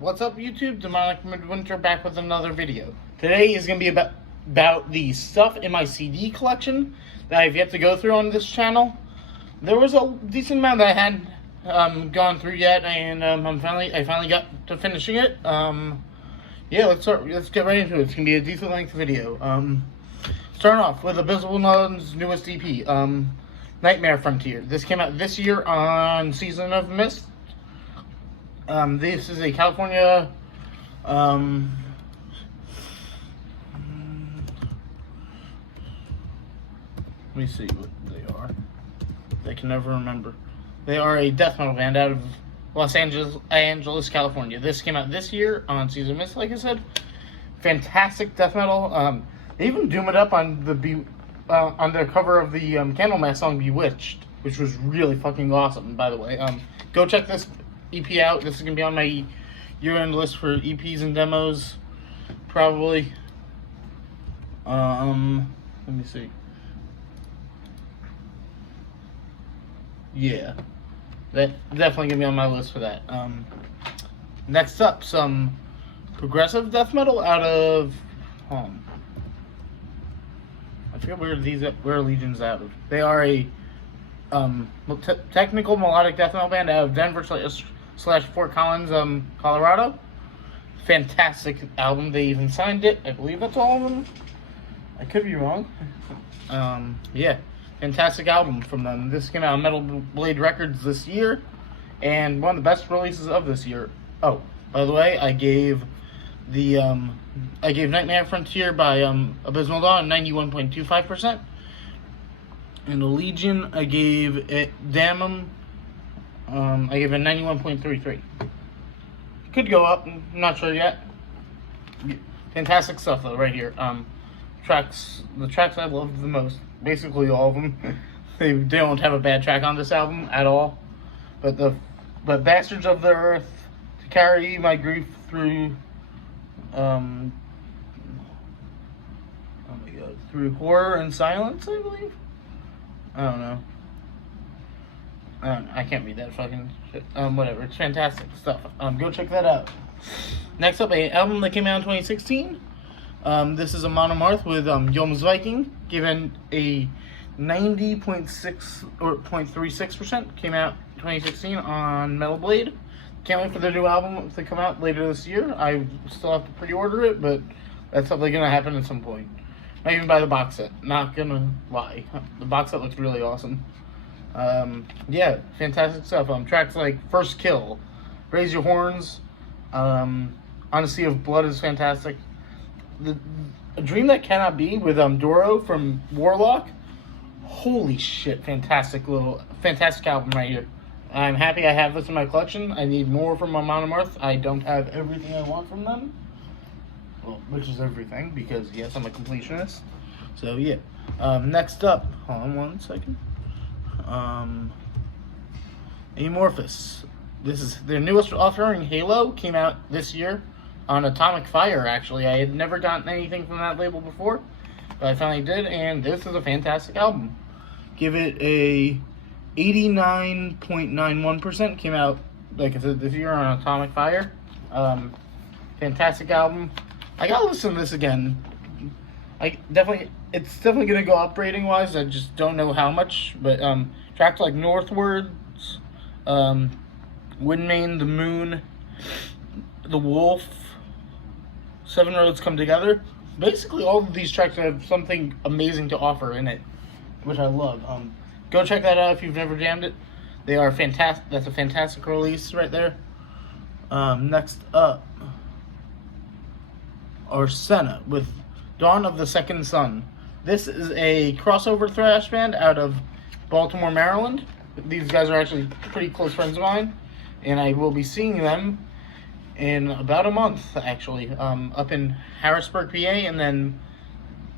What's up, YouTube? Demonic Midwinter back with another video. Today is going to be about the stuff in my CD collection that I've yet to go through on this channel. There was a decent amount that I hadn't gone through yet, and I finally got to finishing it. Yeah, let's get right into it. It's going to be a decent length video. Starting off with Abysmal's newest EP, Nightmare Frontier. This came out this year on Season of Mist. This is a California, let me see what they are. I can never remember. They are a death metal band out of Los Angeles, California. This came out this year on Season of Mist, like I said. Fantastic death metal. They even doom it up on the cover of the Candlemass song Bewitched, which was really fucking awesome, by the way. Go check this EP out. This is going to be on my year-end list for EPs and demos, probably. Let me see. Yeah, that's definitely going to be on my list for that. Next up, some progressive death metal out of I forget where Legion's out of. They are a technical melodic death metal band out of Denver / Fort Collins, Colorado. Fantastic album. They even signed it. I believe that's all of them. I could be wrong. Yeah, fantastic album from them. This came out on Metal Blade Records this year, and one of the best releases of this year. Oh, by the way, I gave Nightmare Frontier by Abysmal Dawn 91.25%. And the Legion, I gave it Damnum. I gave it 91.33. Could go up. I'm not sure yet. Fantastic stuff though, right here. The tracks I love the most, basically all of them. They don't have a bad track on this album at all. But Bastards of the Earth, To Carry My Grief Through, oh my god, Through Horror and Silence, I believe. I don't know. I can't read that fucking shit. Whatever. It's fantastic stuff. Go check that out. Next up, an album that came out in 2016. This is a monomorph with Jomsviking, given a 90.6 or 0.36%. Came out in 2016 on Metal Blade. Can't wait for the new album to come out later this year. I still have to pre-order it, but that's probably gonna happen at some point. I even buy the box set. Not gonna lie. The box set looks really awesome. Yeah, fantastic stuff. Tracks like First Kill, Raise Your Horns, Honesty of Blood is fantastic. A Dream That Cannot Be with Doro from Warlock. Holy shit, fantastic album right here. I'm happy I have this in my collection. I need more from my monomorph. I don't have everything I want from them. Well, which is everything, because yes, I'm a completionist. So yeah. Next up, hold on one second. Amorphis. This is their newest offering, Halo, came out this year on Atomic Fire. Actually, I had never gotten anything from that label before, but I finally did, and this is a fantastic album. Give it a 89.91%. Came out, like I said, this year on Atomic Fire. Fantastic album. I gotta listen to this again. It's definitely gonna go up rating wise. I just don't know how much. But tracks like Northwards, Windmane, The Moon, The Wolf, Seven Roads Come Together. Basically, all of these tracks have something amazing to offer in it, which I love. Go check that out if you've never jammed it. They are fantastic. That's a fantastic release right there. Next up, Arsena with Dawn of the Second Sun. This is a crossover thrash band out of Baltimore, Maryland. These guys are actually pretty close friends of mine, and I will be seeing them in about a month, actually, up in Harrisburg, PA, and then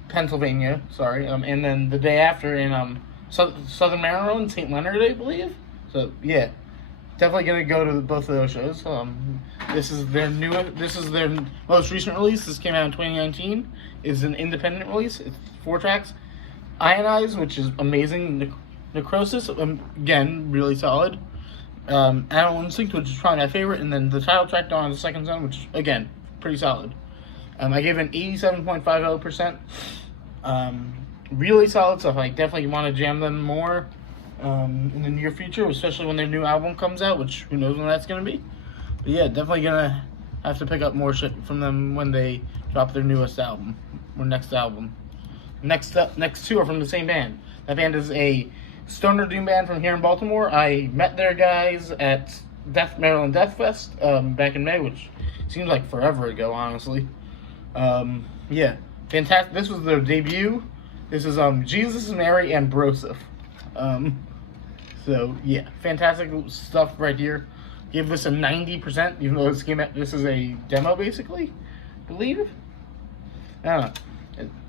Pennsylvania, and then the day after in Southern Maryland, St. Leonard, I believe. So yeah, definitely gonna go to both of those shows. This is their most recent release. This came out in 2019. It's an independent release. It's 4 tracks. Ionize, which is amazing. Necrosis, again, really solid. Animal Instinct, which is probably my favorite, and then the title track Dawn of the Second Sun, which, again, pretty solid. I gave it an 87.50%. Really solid stuff. I definitely want to jam them more in the near future, especially when their new album comes out, which who knows when that's going to be. But yeah, definitely going to have to pick up more shit from them when they drop their newest album, or next album. Next two are from the same band. That band is a stoner doom band from here in Baltimore. I met their guys at Maryland Death Fest back in May, which seems like forever ago, honestly. Yeah, fantastic. This was their debut. This is Jesus, Mary, and Broseph. So yeah, fantastic stuff right here. Give this a 90%, even though this is a demo, basically, I believe. I don't know.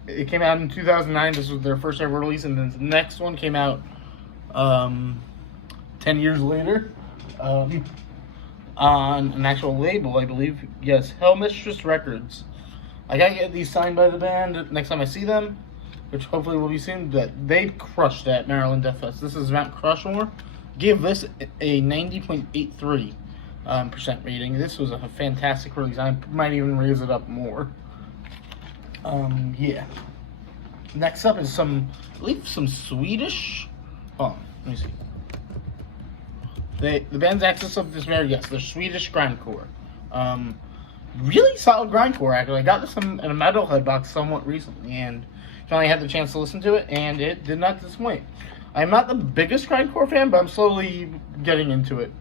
It came out in 2009. This was their first ever release, and then the next one came out 10 years later on an actual label, I believe. Yes, Mistress Records. I gotta get these signed by the band next time I see them, which hopefully will be soon. But they crushed at Maryland Death Fest. This is Mount Crushmore. Give this a 90.83% rating. This was a fantastic release. I might even raise it up more. Yeah. Next up is I believe some Swedish. Oh, let me see. The band's Circus of Doom. Yes, they're Swedish grindcore. Really solid grindcore, actually. I got this in a Metalhead box somewhat recently, and finally had the chance to listen to it, and it did not disappoint. I'm not the biggest grindcore fan, but I'm slowly getting into it.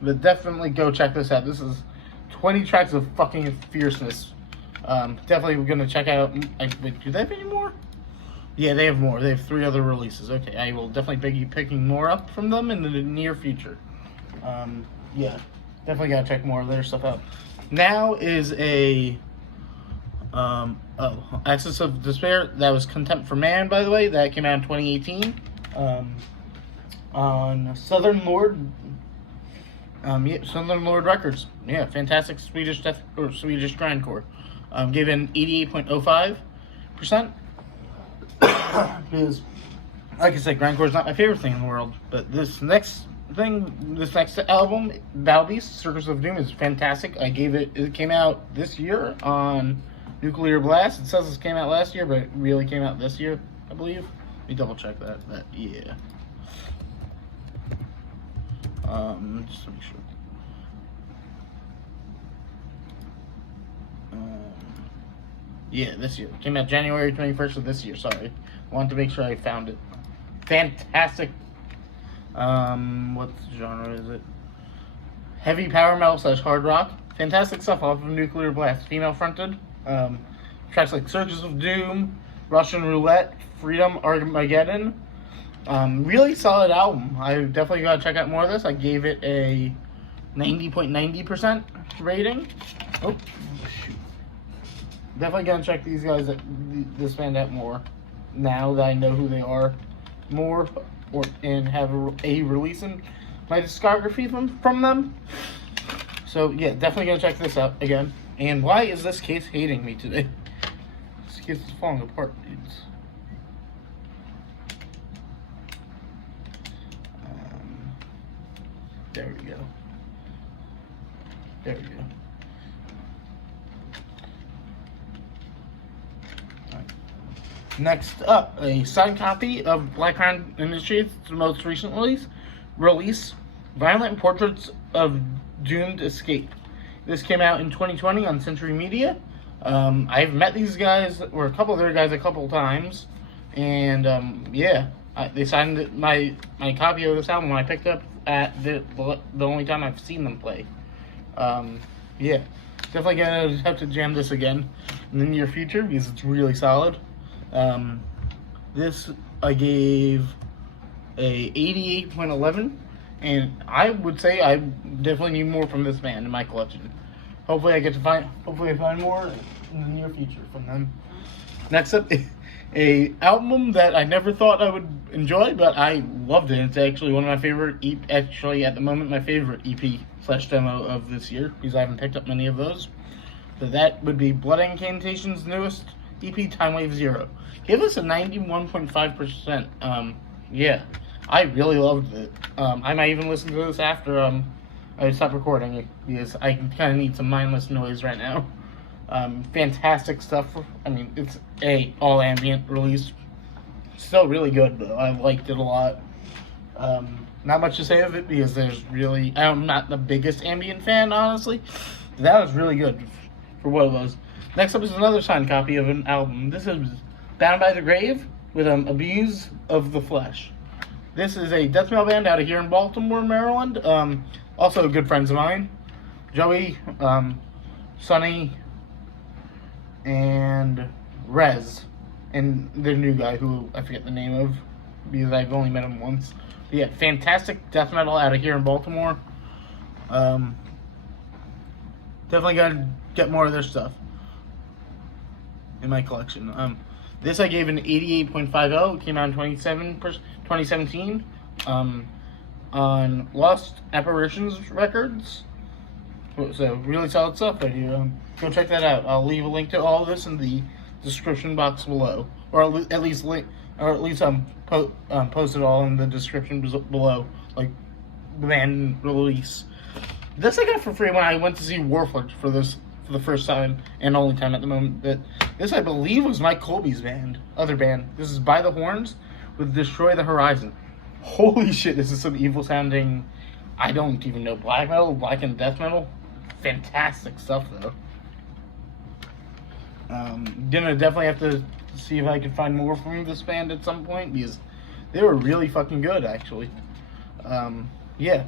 But definitely go check this out. This is 20 tracks of fucking fierceness. Definitely gonna check out. Wait, do they have any more? Yeah, they have more. They have 3 other releases. Okay, I will definitely be picking more up from them in the near future. Yeah, definitely gotta check more of their stuff out. Now is a Axis of Despair. That was Contempt for Man, by the way. That came out in 2018 on Southern Lord. Yeah, Southern Lord Records. Yeah, fantastic Swedish Swedish grindcore. Gave it an 88.05%. Because, like I said, grindcore is not my favorite thing in the world. But this next album, Balby's Circus of Doom, is fantastic. It came out this year on Nuclear Blast. It says it came out last year, but it really came out this year, I believe. Let me double check that. But yeah. Just to make sure. Yeah, this year. Came out January 21st of this year, sorry. Wanted to make sure I found it. Fantastic. What genre is it? Heavy power metal / hard rock. Fantastic stuff off of Nuclear Blast. Female fronted. Tracks like Circus of Doom, Russian Roulette, Freedom, Armageddon. Really solid album. I definitely gotta check out more of this. I gave it a 90.90% rating. Oh, shoot. Definitely gonna check this band out more now that I know who they are more, and have a release in my discography from them. So yeah, definitely gonna check this out again. And why is this case hating me today? This case is falling apart, dudes. There we go. There we go. Next up, a signed copy of Black Crown Industries' most recent release, Violent Portraits of Doomed Escape. This came out in 2020 on Century Media. I've met these guys, or a couple of their guys, a couple times, and yeah, they signed my copy of this album when I picked up at the only time I've seen them play. Yeah, definitely gonna have to jam this again in the near future because it's really solid. This I gave a 88.11, and I would say I definitely need more from this band in my collection. Hopefully I find more in the near future from them. Next up, a album that I never thought I would enjoy, but I loved it. It's actually one of my favorite, actually at the moment, my favorite EP/demo of this year, because I haven't picked up many of those. But that would be Blood Incantation's newest EP, Timewave 0. Give us a 91.5%. Yeah, I really loved it. I might even listen to this after I stop recording it, because I kind of need some mindless noise right now. Fantastic stuff. I mean, it's a all ambient release. Still really good though. I liked it a lot. Not much to say of it because I'm not the biggest ambient fan, honestly. That was really good for what it was. Next up is another signed copy of an album. This is Bound by the Grave with Abuse of the Flesh. This is a death metal band out of here in Baltimore, Maryland. Also good friends of mine, Joey, Sonny, and Rez, and their new guy who I forget the name of because I've only met him once. But yeah, fantastic death metal out of here in Baltimore. Definitely gotta get more of their stuff in my collection. This I gave an 88.50. It came out in 2017 on Lost Apparitions Records. So really solid stuff right here. Go check that out. I'll leave a link to all of this in the description box below, or at least post it all in the description below, like the band release. This I got for free when I went to see Warforged for the first time and only time at the moment. But this, I believe, was Mike Colby's other band. This is By the Horns with Destroy the Horizon. Holy shit, this is some evil sounding, I don't even know, black metal, black and death metal. Fantastic stuff though. Gonna definitely have to see if I can find more from this band at some point because they were really fucking good actually. Yeah.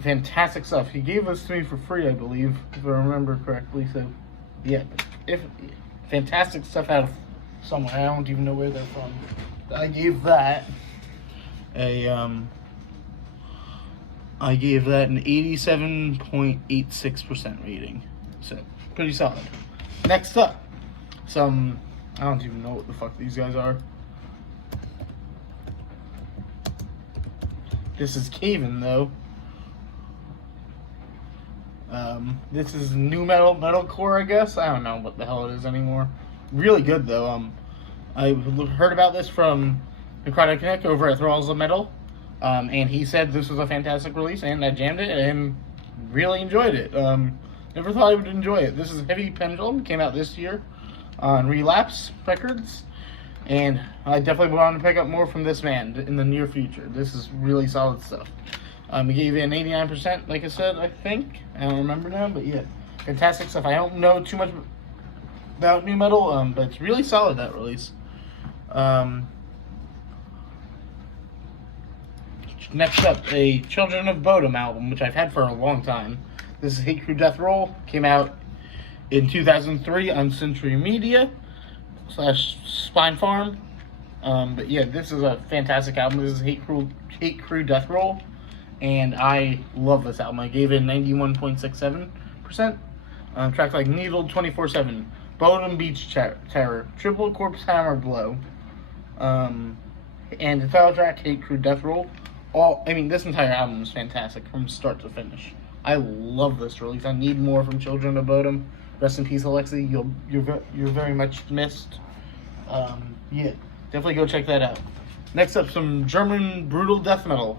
Fantastic stuff. He gave this to me for free, I believe, if I remember correctly. So, yeah, fantastic stuff out of somewhere. I don't even know where they're from. I gave that an 87.86% rating. So, pretty solid. Next up, I don't even know what the fuck these guys are. This is Caven, though. This is new metalcore, I guess. I don't know what the hell it is anymore. Really good though. I heard about this from Necrotic Nick over at Thralls of Metal, and he said this was a fantastic release, and I jammed it and really enjoyed it. Never thought I would enjoy it. This is Heavy Pendulum. Came out this year on Relapse Records, and I definitely want to pick up more from this band in the near future. This is really solid stuff. He gave it an 89%, like I said, I think. I don't remember now, but yeah. Fantastic stuff. I don't know too much about new metal, but it's really solid, that release. Next up, a Children of Bodom album, which I've had for a long time. This is Hate Crew Deathroll. Came out in 2003 on Century Media / Spine Farm. But yeah, this is a fantastic album. This is Hate Crew Deathroll. And I love this album. I gave it 91.67%. Tracks like Needled 24/7, Bodom Beach Terror, Triple Corpse Hammer Blow, and the title track Hate Crew Deathroll. This entire album is fantastic from start to finish. I love this release. I need more from Children of Bodom. Rest in peace, Alexi. You're very much missed. Yeah, definitely go check that out. Next up, some German brutal death metal.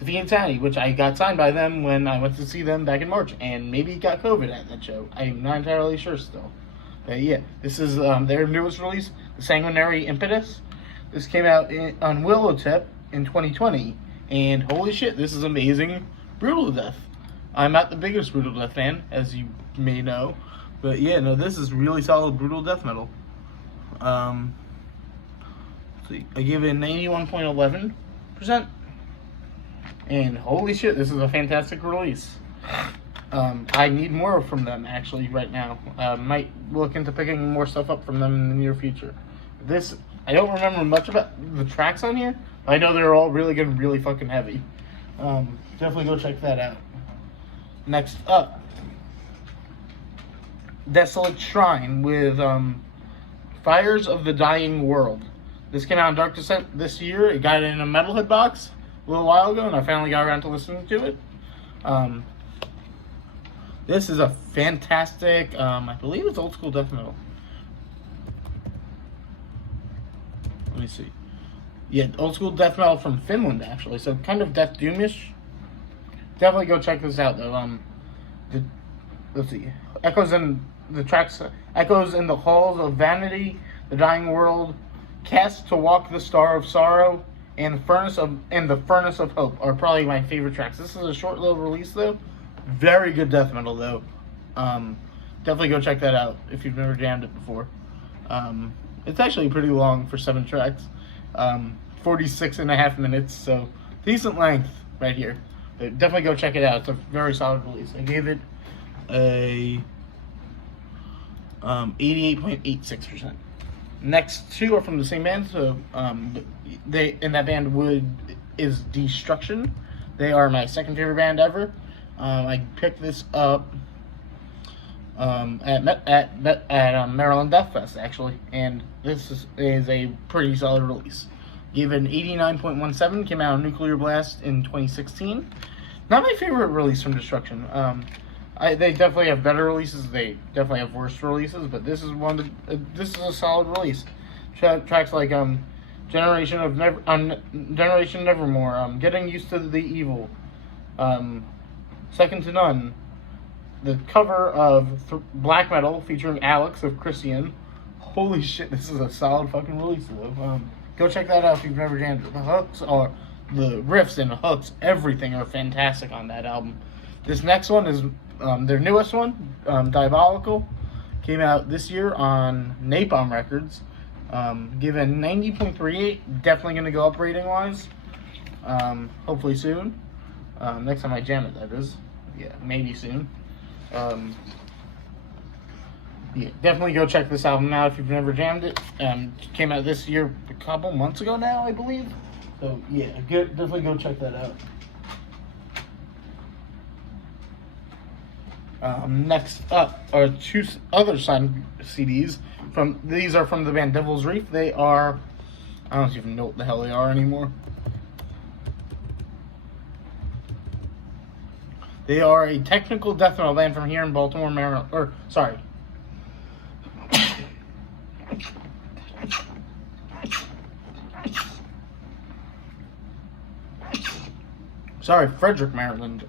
Defeat Sanity, which I got signed by them when I went to see them back in March, and maybe got COVID at that show. I'm not entirely sure still. But yeah, this is their newest release, the Sanguinary Impetus. This came out on Willowtip in 2020, and holy shit, this is amazing brutal death. I'm not the biggest brutal death fan, as you may know, but yeah, no, this is really solid brutal death metal. Let's see, I give it 91.11%. And holy shit, this is a fantastic release. I need more from them actually right now. Might look into picking more stuff up from them in the near future. This, I don't remember much about the tracks on here. I know they're all really good and really fucking heavy. Definitely go check that out. Next up, Desolate Shrine with Fires of the Dying World. This came out in Dark Descent this year. It got it in a Metalhead box a little while ago, and I finally got around to listening to it. This is a fantastic, I believe it's old school death metal. Let me see. Yeah, old school death metal from Finland, actually. So kind of Death Doomish. Definitely go check this out, though. Let's see. Echoes in the halls of vanity, the dying world, cast to walk the star of sorrow, and the furnace of hope are probably my favorite tracks. This is a short little release, though. Very good death metal, though. Definitely go check that out if you've never jammed it before. It's actually pretty long for 7 tracks. 46.5 minutes, so decent length right here. But definitely go check it out. It's a very solid release. I gave it a 88.86%. Next 2 are from the same band, so they in that band is Destruction. They are my second favorite band ever. I picked this up at Maryland Death Fest, actually, and this is a pretty solid release. Gave it an 89.17, came out on Nuclear Blast in 2016. Not my favorite release from Destruction. They definitely have better releases. They definitely have worse releases, but this is this is a solid release. Tracks like Generation Nevermore, Getting Used to the Evil, Second to None, the cover of Black Metal featuring Alex of Christian. Holy shit, this is a solid fucking release, though. Go check that out if you've never jammed it. The riffs and hooks, everything are fantastic on that album. This next one is their newest one, Diabolical. Came out this year on Napalm Records. Given 90.38, definitely going to go up rating-wise. Hopefully soon. Next time I jam it, that is. Yeah, maybe soon. Yeah, definitely go check this album out if you've never jammed it. Came out this year a couple months ago now, I believe. So yeah, definitely go check that out. Next up are 2 other signed CDs. These are from the band Devils Reef. They are, I don't even know what the hell they are anymore. They are a technical death metal band from here in Baltimore, Maryland. Frederick, Maryland.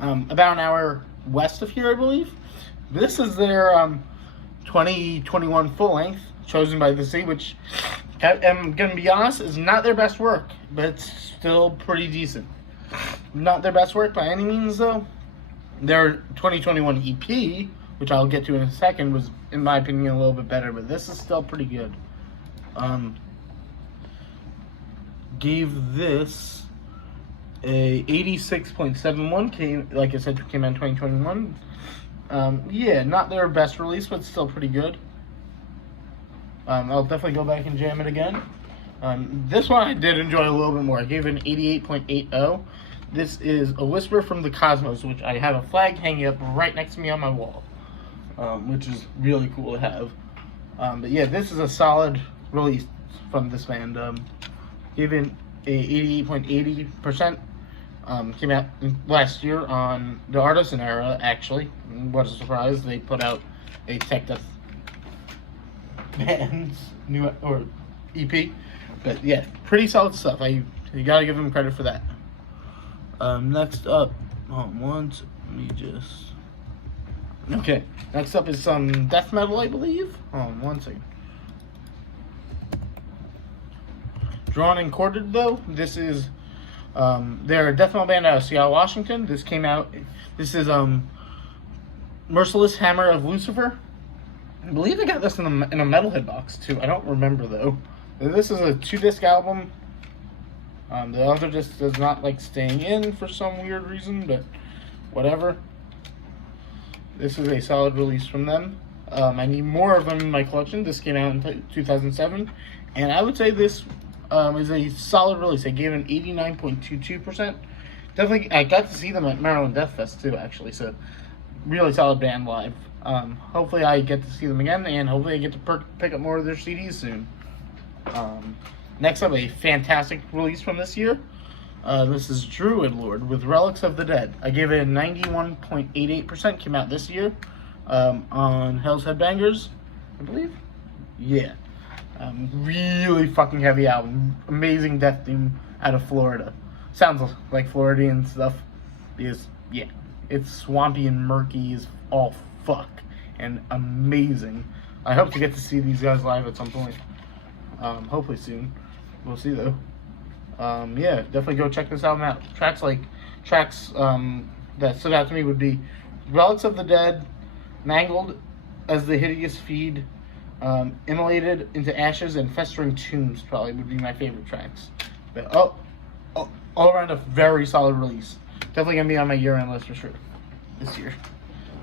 About an hour west of here, I believe. This is their 2021 full length, Chosen by the Sea, which I'm going to be honest, is not their best work, but it's still pretty decent. Not their best work by any means, though. Their 2021 EP, which I'll get to in a second, was, in my opinion, a little bit better, but this is still pretty good. Gave this a 86.71. Like I said, came out in 2021. Yeah, not their best release, but still pretty good. I'll definitely go back and jam it again. This one I did enjoy a little bit more. I gave it an 88.80. This is A Whisper from the Cosmos, which I have a flag hanging up right next to me on my wall, which is really cool to have. But yeah, this is a solid release from this band. Gave it a 88.80%. Came out last year on the Artisan era, actually. What a surprise. They put out a tech death band's new EP. But yeah, pretty solid stuff. You gotta give them credit for that. Next up, okay, next up is some death metal, I believe. One second. Drawn and Quartered, though. This is they're a death metal band out of Seattle, Washington. This is Merciless Hammer of Lucifer. I believe I got this in a Metalhead box too. I don't remember though. This is a 2-disc album. The other disc does not like staying in for some weird reason, but whatever. This is a solid release from them. I need more of them in my collection. This came out in 2007, and I would say this is a solid release. I gave it an 89.22%. Definitely, I got to see them at Maryland Death Fest too, actually. So, really solid band live. Hopefully, I get to see them again, and hopefully, I get to pick up more of their CDs soon. Next up, a fantastic release from this year. This is Druid Lord with Relics of the Dead. I gave it a 91.88%. Came out this year on Hell's Headbangers, I believe. Yeah. Really fucking heavy album. Amazing death doom out of Florida. Sounds like Floridian stuff. Because, yeah, it's swampy and murky as all fuck. And amazing. I hope to get to see these guys live at some point. Hopefully soon. We'll see though. Yeah, definitely go check this album out. Tracks that stood out to me would be Relics of the Dead, Mangled as the Hideous Feed, Immolated into Ashes, and Festering Tombs probably would be my favorite tracks. But all around a very solid release. Definitely gonna be on my year-end list for sure this year.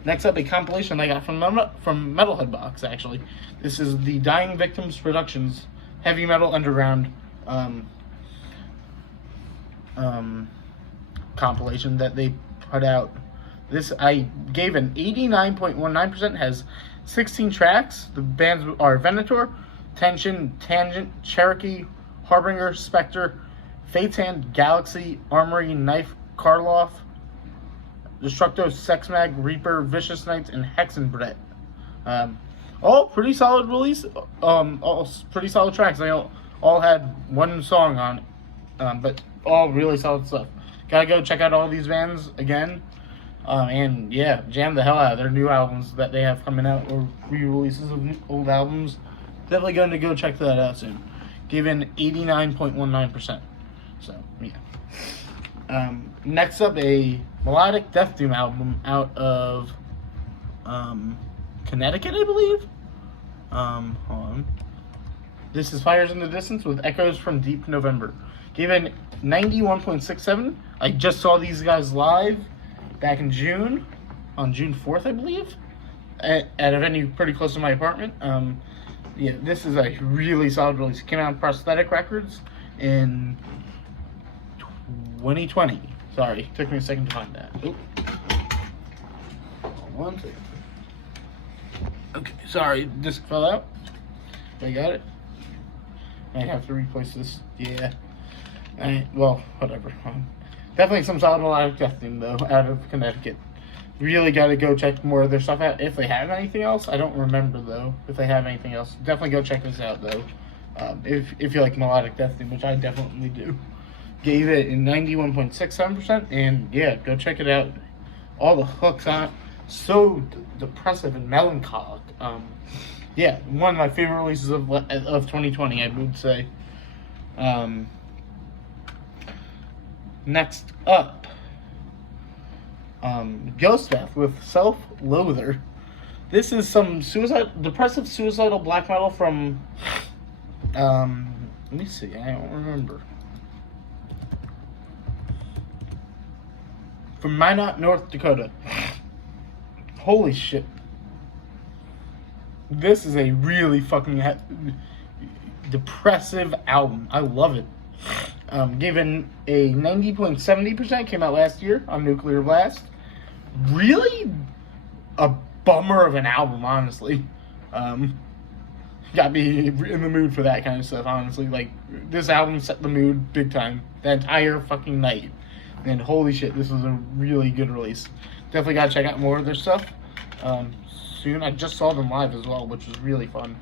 Next up, a compilation I got from Metalhead Box, actually. This is the Dying Victims Productions Heavy Metal Underground compilation that they put out. This I gave an 89.19%, has 16 tracks. The bands are Venator, Tension, Tangent, Cherokee, Harbinger, Spectre, Fate's Hand, Galaxy, Armory, Knife, Karloff, Destructo, Sexmag, Reaper, Vicious Knights, and Hexenbrett. All pretty solid release. All pretty solid tracks. They all had one song on it, but all really solid stuff. Gotta go check out all these bands again. And yeah, jam the hell out of their new albums that they have coming out, or re-releases of old albums. Definitely going to go check that out soon. Given 89.19%. So yeah. Next up, a Melodic Death Doom album out of Connecticut, I believe. Hold on. This is Fires in the Distance with Echoes from Deep November. Given 91.67. I just saw these guys live back in June, on June 4th, I believe, at a venue pretty close to my apartment. Yeah, this is a really solid release. It came out on Prosthetic Records in 2020. Sorry, took me a second to find that. Oop. One second. Okay, sorry, disc fell out. I got it. I have to replace this. Yeah. Well, whatever. Definitely some solid Melodic Death Doom, though, out of Connecticut. Really got to go check more of their stuff out. If they have anything else, I don't remember, though, if they have anything else. Definitely go check this out, though, if you like Melodic Death Doom, which I definitely do. Gave it in 91.67%, and yeah, go check it out. All the hooks on it, so depressive and melancholic. Yeah, one of my favorite releases of 2020, I would say. Next up, Ghostbath with Self-Loather. This is some depressive suicidal black metal from, let me see, I don't remember. From Minot, North Dakota. Holy shit. This is a really fucking depressive album. I love it. Given a 90.70%, came out last year on Nuclear Blast. Really a bummer of an album, honestly. Got me in the mood for that kind of stuff, honestly. Like, this album set the mood big time. The entire fucking night. And holy shit, this was a really good release. Definitely gotta check out more of their stuff soon. I just saw them live as well, which was really fun.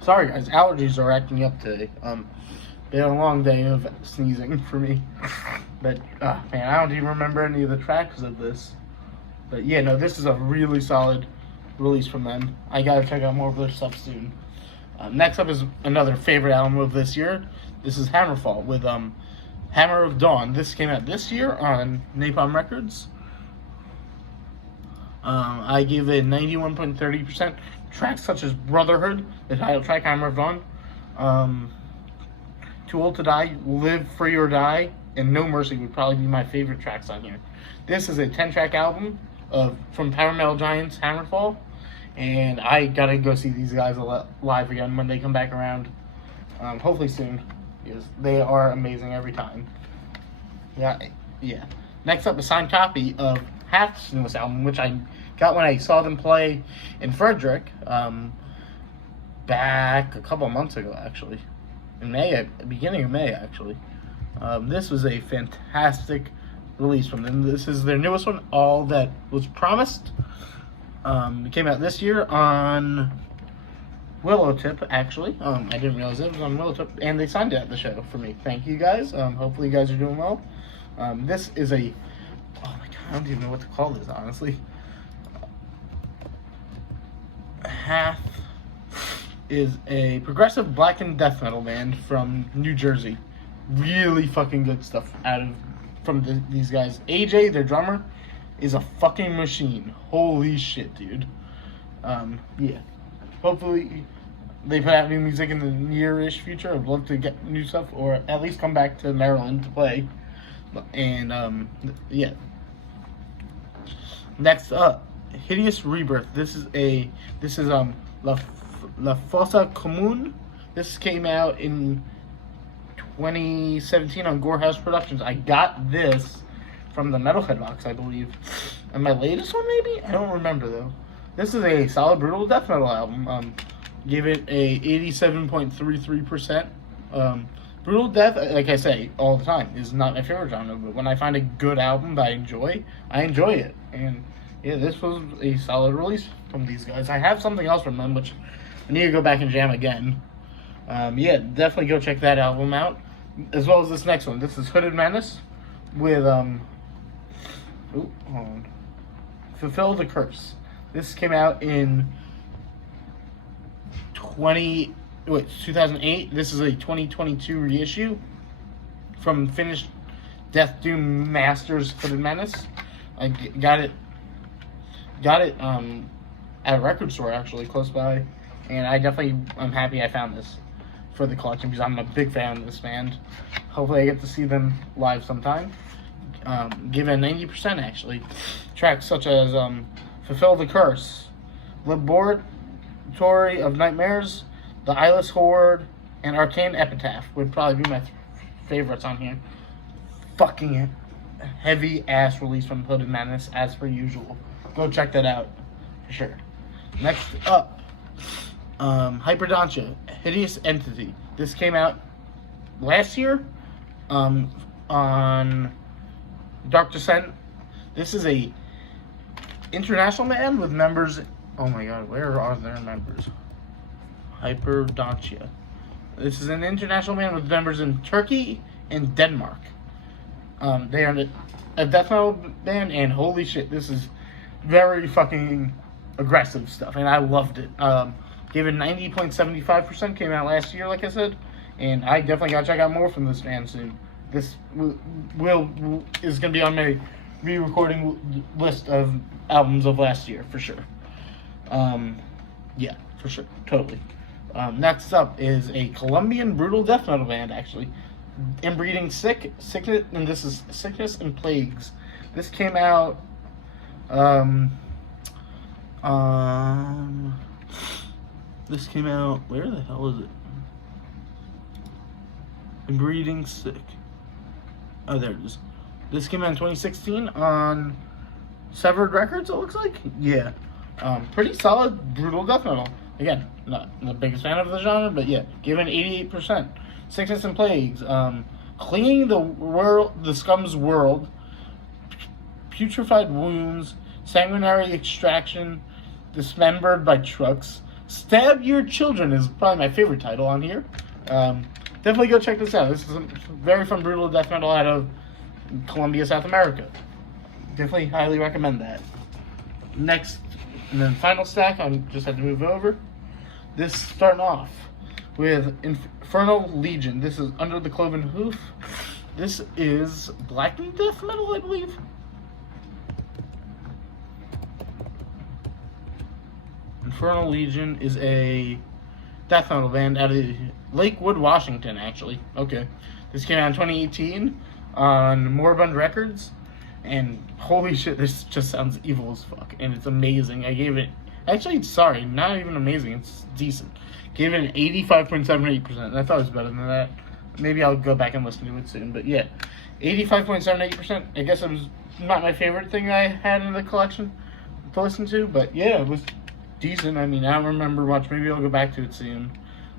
Sorry guys, allergies are acting up today. Been a long day of sneezing for me. But, man, I don't even remember any of the tracks of this. But yeah, no, this is a really solid release from them. I gotta check out more of their stuff soon. Next up is another favorite album of this year. This is Hammerfall with Hammer of Dawn. This came out this year on Napalm Records. I gave it 91.30%. Tracks such as Brotherhood, the title track, Hammer of Dawn, Too Old to Die, Live Free or Die, and No Mercy would probably be my favorite tracks on here. This is a 10-track album from Power Metal Giants, Hammerfall, and I gotta go see these guys live again when they come back around. Hopefully soon, because they are amazing every time. Yeah. Next up, a signed copy of Half's newest album, which I got when I saw them play in Frederick back a couple months ago, actually. in May, beginning of May actually. This was a fantastic release from them. This is their newest one, All That Was Promised. It came out this year on Willowtip, actually. I didn't realize it was on Willowtip, and they signed it at the show for me. Thank you guys. Hopefully you guys are doing well. This is a, oh my god, I don't even know what to call this, honestly. Half is a progressive black and death metal band from New Jersey. Really fucking good stuff from these guys. AJ, their drummer, is a fucking machine. Holy shit, dude. Yeah. Hopefully they put out new music in the near-ish future. I'd love to get new stuff, or at least come back to Maryland to play. And yeah. Next up, Hideous Rebirth. This is La Fossa Commune. This came out in 2017 on Gorehouse Productions. I got this from the Metalhead box, I believe. And my latest one, maybe? I don't remember, though. This is a solid brutal death metal album. Give it a 87.33%. Brutal death, like I say all the time, is not my favorite genre, but when I find a good album that I enjoy it. And yeah, this was a solid release from these guys. I have something else from them, which I need to go back and jam again. Yeah, definitely go check that album out, as well as this next one. This is Hooded Menace with hold on. Fulfill the Curse. This came out in 2008. This is a 2022 reissue from Finnish Death Doom Masters Hooded Menace. I got it at a record store actually close by, and I'm happy I found this for the collection because I'm a big fan of this band. Hopefully I get to see them live sometime. Give it a 90% actually. Tracks such as Fulfill the Curse, Laboratory of Nightmares, The Eyeless Horde, and Arcane Epitaph would probably be my favorites on here. Fucking heavy ass release from Hooded Madness as per usual. Go check that out for sure. Next up, Hyperdontia, Hideous Entity. This came out last year on Dark Descent. This is a international band with members. Oh my god, where are their members? Hyperdontia. This is an international band with members in Turkey and Denmark. They are a death metal band, and holy shit, this is very fucking aggressive stuff, and I loved it. Gave it 90.75%, came out last year, like I said, and I definitely gotta check out more from this band soon. This is gonna be on my re-recording list of albums of last year, for sure. Yeah, for sure, totally. Next up is a Colombian brutal death metal band, actually. Inbreeding Sickness, and this is Sickness and Plagues. This came out this came out, where the hell is it? Inbreeding Sick. Oh, there it is. This came out in 2016 on Severed Records, it looks like. Yeah. Pretty solid brutal death metal. Again, not the biggest fan of the genre, but yeah, given 88%. Sickness and Plagues. Cleaning the Scum's World. Putrefied Wounds. Sanguinary Extraction. Dismembered by Trucks. Stab Your Children is probably my favorite title on here. Definitely go check this out. This is very fun brutal death metal out of Colombia, South America. Definitely highly recommend that. Next, and then final stack, I just had to move over. This starting off with Infernal Legion. This is Under the Cloven Hoof. This is black and death metal, I believe. Infernal Legion is a death metal band out of Lakewood, Washington, actually. Okay. This came out in 2018 on Moribund Records. And holy shit, this just sounds evil as fuck. And it's amazing. I gave it... Actually, sorry, not even amazing. It's decent. Gave it an 85.78%. I thought it was better than that. Maybe I'll go back and listen to it soon. But yeah, 85.78%. I guess it was not my favorite thing I had in the collection to listen to. But yeah, it was decent. I mean, I don't remember much. Maybe I'll go back to it soon.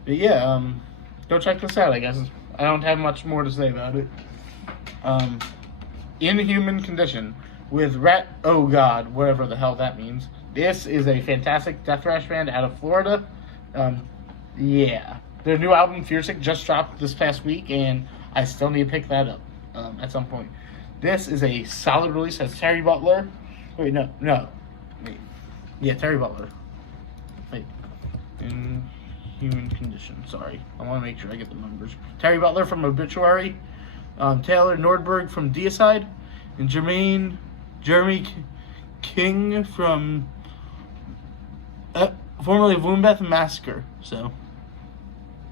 But yeah, go check this out, I guess. I don't have much more to say about it. Inhuman Condition with Rat... Oh, God, whatever the hell that means. This is a fantastic death thrash band out of Florida. Yeah. Their new album, Fearsick, just dropped this past week, and I still need to pick that up at some point. This is a solid release. It has Terry Butler. Wait, no. Wait. Yeah, Terry Butler. Wait. Inhuman Condition. Sorry. I want to make sure I get the numbers. Terry Butler from Obituary. Taylor Nordberg from Deicide. And Jeremy King from formerly Woombeth Massacre. So,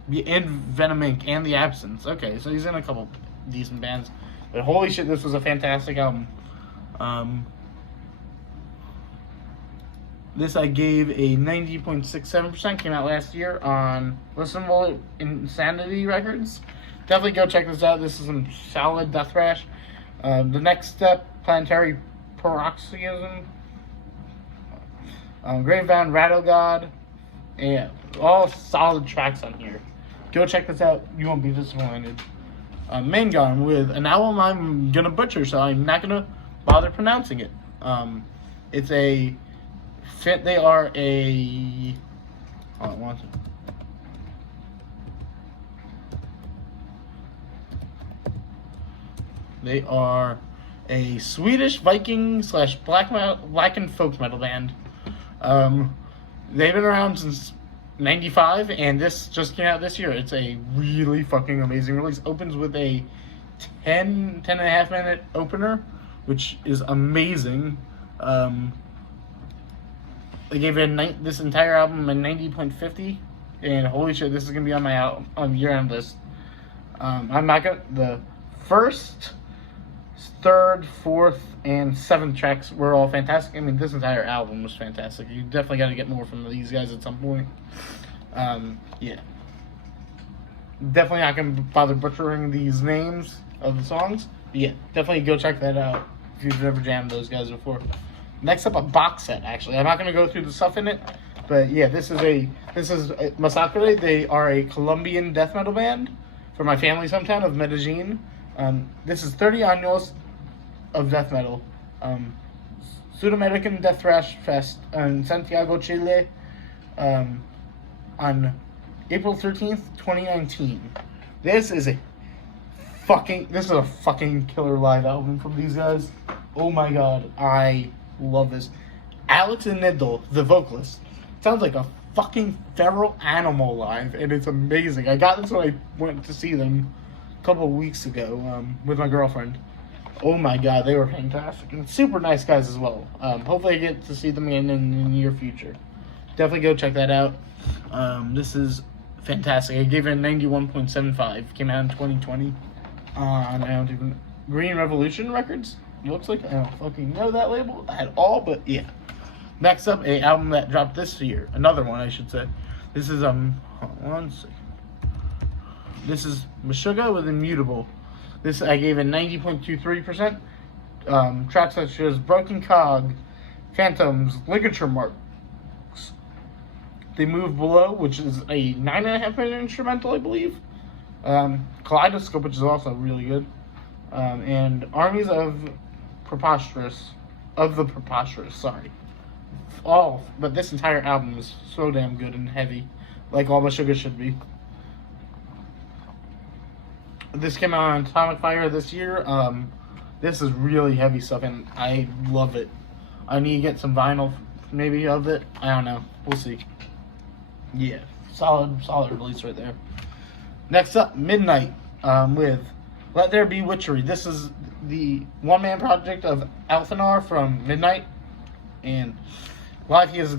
and Venom Inc. and The Absence. Okay, so he's in a couple decent bands. But holy shit, this was a fantastic album. This I gave a 90.67%. Came out last year on listenable Insanity Records. Definitely go check this out. This is some solid death thrash. The Next Step, Planetary Paroxysm, Gravebound, Rattle God, and all solid tracks on here. Go check this out. You won't be disappointed. Mangarm with an album I'm gonna butcher, so I'm not gonna bother pronouncing it. It's a fit. They are a. Oh, I want to. They are a Swedish Viking / black and folk metal band. They've been around since '95, and this just came out this year. It's a really fucking amazing release. Opens with a 10 and a half minute opener, which is amazing. They gave it this entire album a 90.50, and holy shit, this is gonna be on my year-end list. I'm not gonna the first, third, fourth, and seventh tracks were all fantastic. I mean, this entire album was fantastic. You definitely got to get more from these guys at some point. Yeah. Definitely not going to bother butchering these names of the songs. But yeah, definitely go check that out if you've never jammed those guys before. Next up, a box set, actually. I'm not going to go through the stuff in it, but yeah, this is Massacre. They are a Colombian death metal band from my family's hometown of Medellin. This is 30 annuals of death metal. Sudamerican Death Thrash Fest in Santiago, Chile, on April 13th, 2019. This is a fucking killer live album from these guys. Oh my god, I love this. Alex and Nidal, the vocalist, sounds like a fucking feral animal live, and it's amazing. I got this when I went to see them a couple of weeks ago with my girlfriend. Oh my god, they were fantastic, and super nice guys as well. Hopefully I get to see them again in the near future. Definitely go check that out. This is fantastic. I gave it a 91.75. Came out in 2020 on Green Revolution Records. It looks like I don't fucking know that label at all, but yeah. Next up, a album that dropped this year. Another one, I should say. This is hold on 1 second. This is Meshuggah with Immutable. This I gave a 90.23%. Tracks such as Broken Cog, Phantoms, Ligature Marks, They Move Below, which is a 9.5 minute instrumental, I believe. Kaleidoscope, which is also really good. And Armies of the Preposterous, sorry. But this entire album is so damn good and heavy, like all Meshuggah should be. This came out on Atomic Fire this year. This is really heavy stuff, and I love it. I need to get some vinyl, maybe, of it. I don't know. We'll see. Yeah, solid release right there. Next up, Midnight with Let There Be Witchery. This is the one-man project of Alphanar from Midnight, and live he is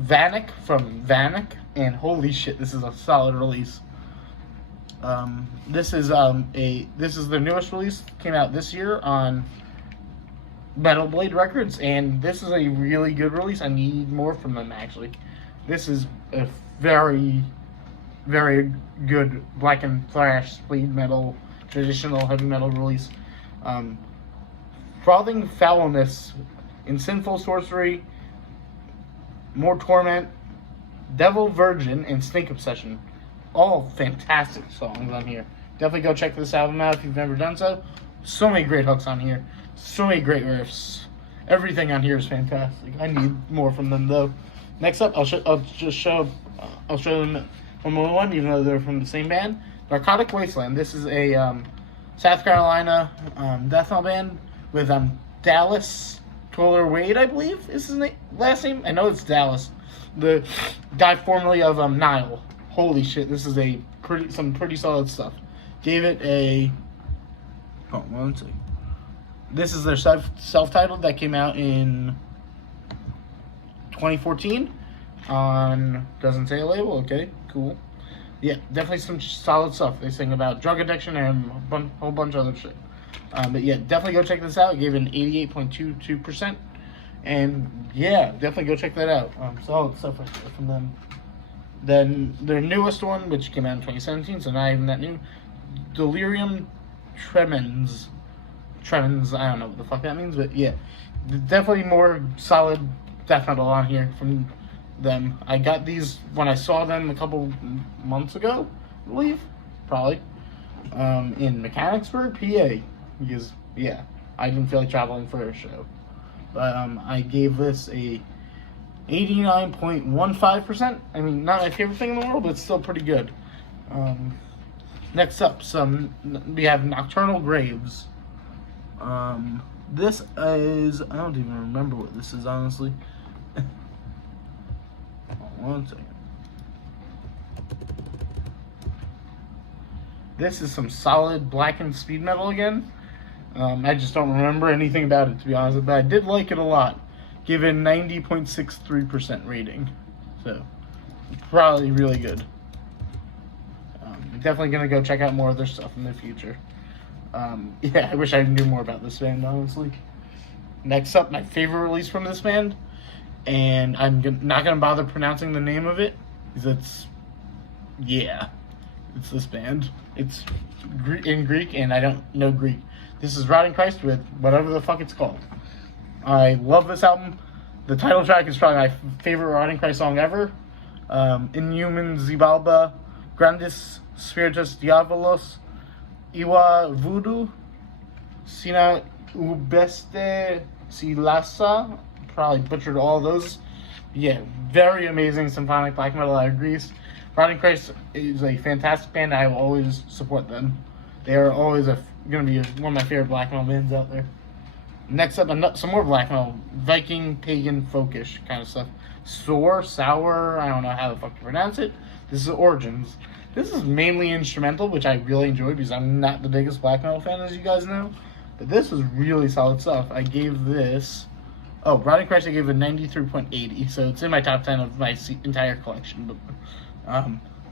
Vanek from Vanek, and holy shit, this is a solid release. This is the newest release. Came out this year on Metal Blade Records, and this is a really good release. I need more from them, actually. This is a very, very good black and thrash, speed metal, traditional heavy metal release. Frothing Foulness in Sinful Sorcery, More Torment, Devil Virgin, and Snake Obsession. all fantastic songs on here. Definitely go check this album out if you've never done so. So many great hooks on here. So many great riffs. Everything on here is fantastic. I need more from them though. Next up, I'll show them one more one, even though they're from the same band. Narcotic Wasteland. This is a South Carolina death metal band with Dallas Toller Wade, I believe is his last name. I know it's Dallas. The guy formerly of Nile. Holy shit, this is some pretty solid stuff. Gave it a... Oh, one second. This is their self-titled that came out in 2014 on... Doesn't say a label. Okay, cool. Yeah, definitely some solid stuff. They sing about drug addiction and a whole bunch of other shit. But yeah, definitely go check this out. I gave it an 88.22%. And yeah, definitely go check that out. Solid stuff from them. Then their newest one, which came out in 2017, so not even that new, Delirium Tremens. Tremens, I don't know what the fuck that means, but yeah. Definitely more solid death metal on here from them. I got these when I saw them a couple months ago, I believe. Probably. In Mechanicsburg, PA. Because, yeah, I didn't feel like traveling for a show. But I gave this a 89.15%. I mean, not my favorite thing in the world, but it's still pretty good. Next up, we have Nocturnal Graves. This is, I don't even remember what this is, honestly. One second. This is some solid blackened speed metal again. I just don't remember anything about it, to be honest, but I did like it a lot. Given 90.63% rating. So, probably really good. Definitely going to go check out more of their stuff in the future. Yeah, I wish I knew more about this band, honestly. Next up, my favorite release from this band. And I'm not going to bother pronouncing the name of it. Because it's this band. It's in Greek, and I don't know Greek. This is Rotting Christ with whatever the fuck it's called. I love this album. The title track is probably my favorite Rotting Christ song ever. Inhuman Zibalba, Grandis Spiritus Diabolos, Iwa Voodoo, Sina Ubeste Silasa. Probably butchered all those. Yeah, very amazing symphonic black metal out of Greece. Rotting Christ is a fantastic band. I will always support them. They are always going to be one of my favorite black metal bands out there. Next up, some more black metal. Viking, pagan, folkish kind of stuff. Sour, I don't know how the fuck to pronounce it. This is Origins. This is mainly instrumental, which I really enjoy because I'm not the biggest black metal fan, as you guys know. But this was really solid stuff. I gave this... Oh, Rotting Christ I gave a 93.80, so it's in my top 10 of my entire collection. But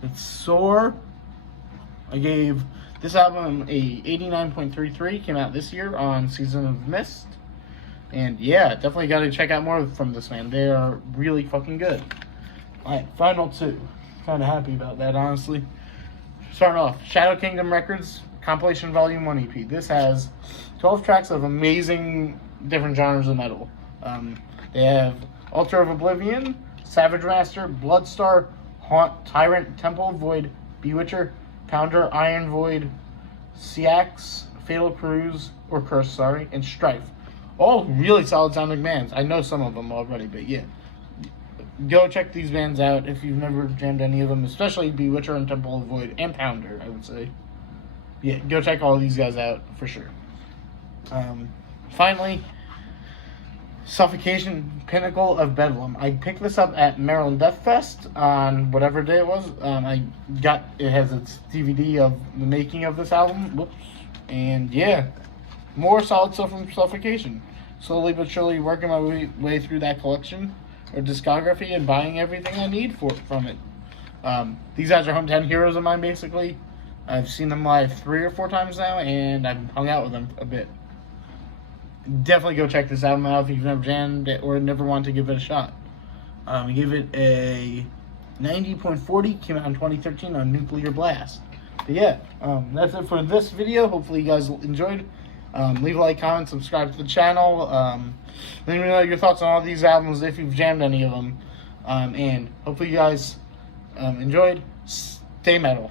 it's Soar. I gave this album a 89.33. Came out this year on Season of Mist. And yeah, definitely got to check out more from this band. They are really fucking good. Alright, final two. Kind of happy about that, honestly. Starting off, Shadow Kingdom Records Compilation Volume 1 EP. This has 12 tracks of amazing different genres of metal. They have Altar of Oblivion, Savage Master, Bloodstar, Haunt, Tyrant, Temple of Void, Bewitcher, Pounder, Iron Void, Siax, Fatal Cruise, or Curse, and Strife. All really solid sounding bands. I know some of them already, but yeah. Go check these bands out if you've never jammed any of them, especially Bewitcher and Temple of Void, and Pounder, I would say. Yeah, go check all these guys out for sure. Finally, Suffocation, Pinnacle of Bedlam. I picked this up at Maryland Death Fest on whatever day it was. It has its DVD of the making of this album. Whoops. And yeah, more solid stuff from Suffocation. Slowly but surely working my way through that collection or discography and buying everything I need from it. These guys are hometown heroes of mine, basically. I've seen them live 3 or 4 times now, and I've hung out with them a bit. Definitely go check this album out if you've never jammed it or never wanted to give it a shot. Give it a 90.40. Came out in 2013 on Nuclear Blast. But yeah, that's it for this video. Hopefully you guys enjoyed. Leave a like, comment, subscribe to the channel. Let me know your thoughts on all these albums if you've jammed any of them. And hopefully you guys enjoyed. Day Metal.